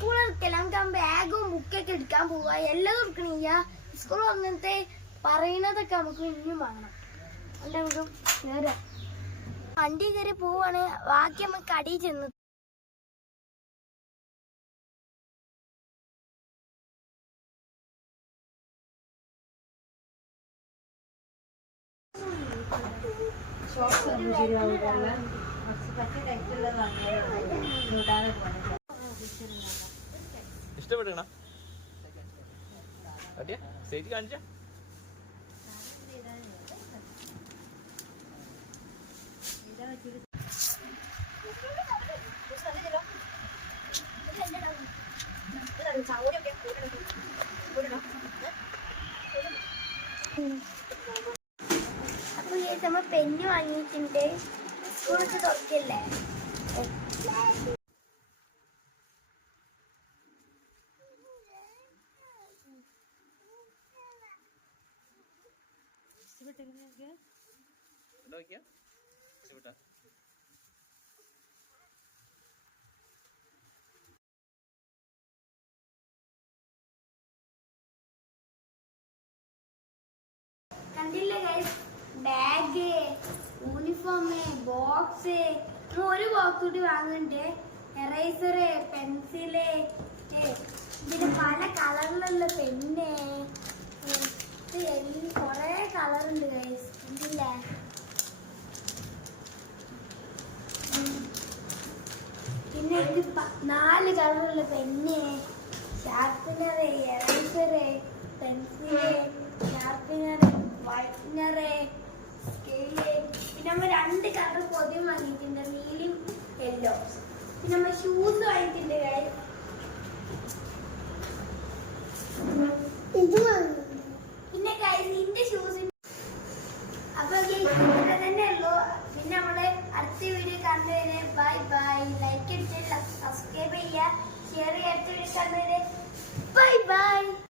school എടുക്കല നമുക്ക് ബാഗും ബുക്കൊക്കെ എടുക്കാൻ പോവുക എല്ലാം എടുക്കണില്ല സ്കൂൾ അങ്ങനത്തെ പറയുന്നതൊക്കെ നമുക്ക് ഇനിയും വാങ്ങണം അല്ല നമുക്ക് കേറാം വണ്ടി കയറി പോവാണ് ബാക്കി നമുക്ക് കടയിൽ ചെന്ന് ഇഷ്ടപ്പെട്ടണ സ്റ്റേജ് കാണിച്ച അപ്പൊ നമ്മൾ പെന്ന് വാങ്ങിയിട്ടുണ്ട് സ്കൂളൊക്കെ തുറക്കല്ലേ കണ്ടില്ലേ ഗൈസ് ബാഗ് യൂണിഫോം ബോക്സ് ഒരു ബോക്സ് കൂടി വാങ്ങുന്നുണ്ട് എറേസറ് പെൻസില് ഇതിന് പല കളറിലുള്ള പെന്ന് കൊറേ കളറുണ്ട് ഗൈസ് കണ്ടില്ലേ പിന്നെ ഇത് 4 കളറുള്ള pen sharpener eraser pencil sharpener whitener scale പിന്നെ നമ്മൾ 2 കളർ പൊതിയും വാങ്ങിയിട്ടുണ്ട് നീലയും യെല്ലോ പിന്നെ നമ്മൾ ഷൂസ് വാങ്ങിയിട്ടുണ്ട് ഗൈസ് പിന്നെ ഗൈസ് ഇതിന്റെ ഷൂസ് അപ്പൊ ഇത്ര തന്നെ ഉള്ളൂ പിന്നെ നമ്മള് അടുത്ത വീഡിയോ കണ്ടുവരെ ബൈ ബൈ ലൈക്ക് അടിച്ച് സബ്സ്ക്രൈബ് ചെയ്യുക ഷെയർ ചെയ്യാത്ത വീഡിയോ കണ്ടുവരെ ബൈ ബൈ